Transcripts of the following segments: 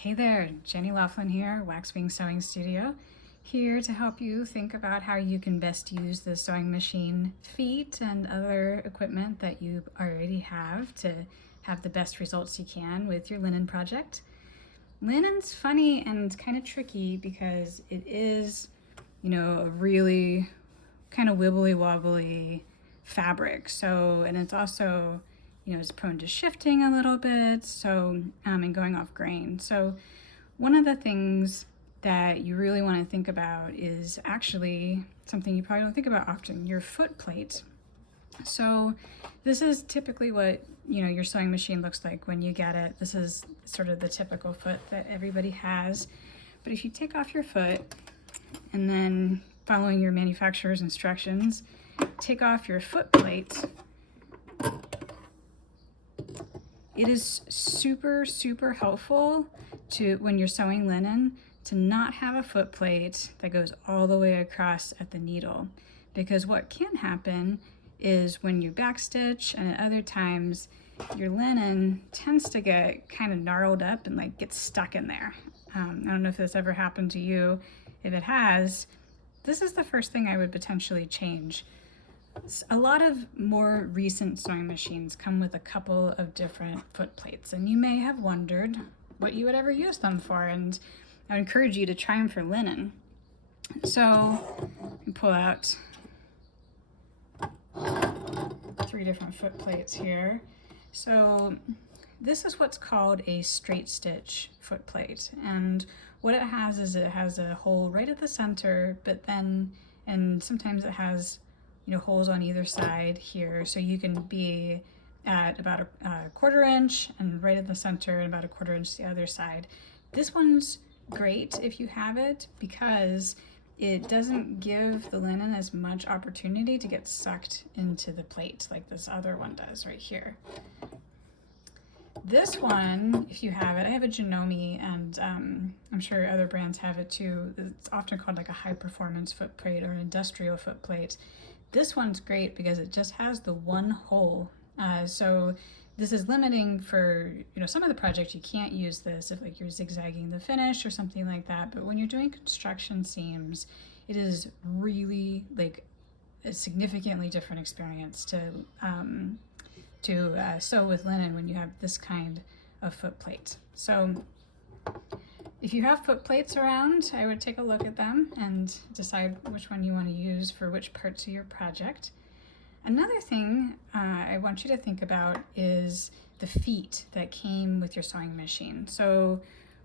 Hey there, Jenny Laughlin here, Waxwing Sewing Studio, here to help you think about how you can best use the sewing machine feet and other equipment that you already have to have the best results you can with your linen project. Linen's funny and kind of tricky because it is, a really kind of wibbly wobbly fabric. So, and it's also, it's prone to shifting a little bit, so, and going off grain. So one of the things that you really want to think about is actually something you probably don't think about often, your foot plate. So this is typically what, your sewing machine looks like when you get it. This is sort of the typical foot that everybody has. But if you take off your foot and then following your manufacturer's instructions, take off your foot plate, it is super, super helpful to, when you're sewing linen, to not have a foot plate that goes all the way across at the needle. Because what can happen is when you backstitch and at other times, your linen tends to get kind of gnarled up and like get stuck in there. I don't know if this ever happened to you. If it has, this is the first thing I would potentially change. A lot of more recent sewing machines come with a couple of different foot plates, and you may have wondered what you would ever use them for, and I would encourage you to try them for linen. So you pull out 3 different foot plates here. So this is what's called a straight stitch foot plate, and what it has is it has a hole right at the center, but then, and sometimes it has holes on either side here, so you can be at about a 1/4 inch and right at the center and about a 1/4 inch the other side. This one's great if you have it because it doesn't give the linen as much opportunity to get sucked into the plate like this other one does right here. This one, if you have it, I have a Janome, and I'm sure other brands have it too. It's often called like a high performance foot plate or an industrial foot plate. This one's great because it just has the one hole. So this is limiting for, some of the projects you can't use this if like you're zigzagging the finish or something like that. But when you're doing construction seams, it is really like a significantly different experience to sew with linen when you have this kind of foot plate. So if you have foot plates around, I would take a look at them and decide which one you want to use for which parts of your project. Another thing I want you to think about is the feet that came with your sewing machine. So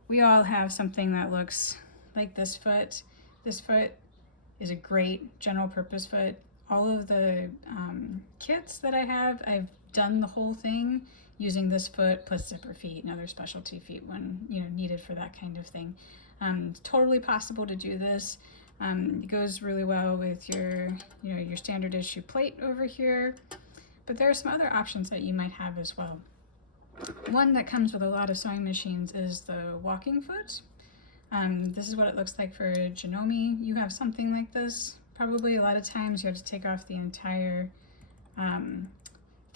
we all have something that looks like this foot. This foot is a great general purpose foot. All of the kits that I have, I've done the whole thing using this foot plus zipper feet and other specialty feet when needed for that kind of thing. Totally possible to do this. It goes really well with your your standard issue plate over here, but there are some other options that you might have as well. One that comes with a lot of sewing machines is the walking foot. This is what it looks like for Janome. You have something like this. Probably a lot of times you have to take off the entire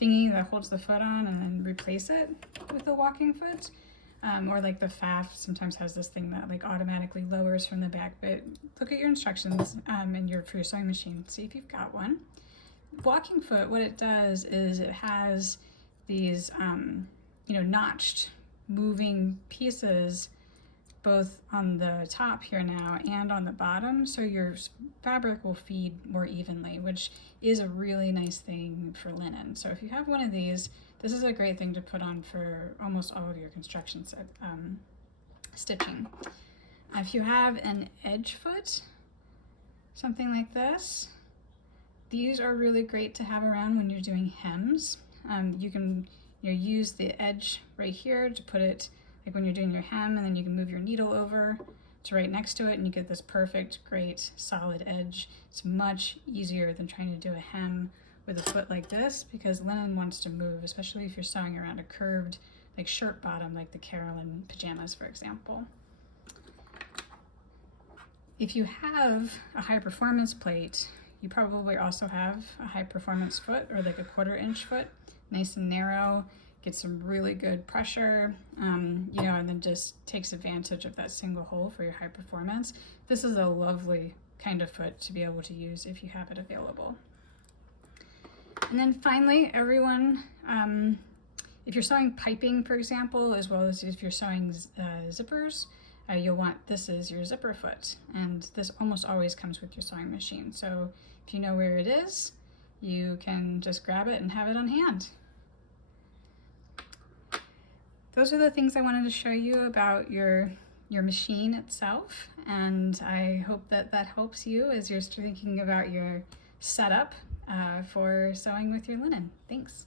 thingy that holds the foot on and then replace it with a walking foot. Or like the FAF sometimes has this thing that like automatically lowers from the back, but look at your instructions for your sewing machine, see if you've got one. Walking foot, what it does is it has these notched moving pieces both on the top here now and on the bottom, so your fabric will feed more evenly, which is a really nice thing for linen. So if you have one of these, this is a great thing to put on for almost all of your construction stitching. If you have an edge foot, something like this, these are really great to have around when you're doing hems. You can use the edge right here to put it like when you're doing your hem, and then you can move your needle over to right next to it and you get this perfect, great, solid edge. It's much easier than trying to do a hem with a foot like this because linen wants to move, especially if you're sewing around a curved like shirt bottom like the Carolyn pajamas, for example. If you have a high performance plate, you probably also have a high performance foot or like a 1/4 inch foot, nice and narrow. get some really good pressure, you know, and then just takes advantage of that single hole for your high performance. This is a lovely kind of foot to be able to use if you have it available. And then finally, everyone, if you're sewing piping, for example, as well as if you're sewing zippers, you'll want this as your zipper foot. And this almost always comes with your sewing machine. So if you know where it is, you can just grab it and have it on hand. Those are the things I wanted to show you about your machine itself. And I hope that that helps you as you're thinking about your setup for sewing with your linen. Thanks.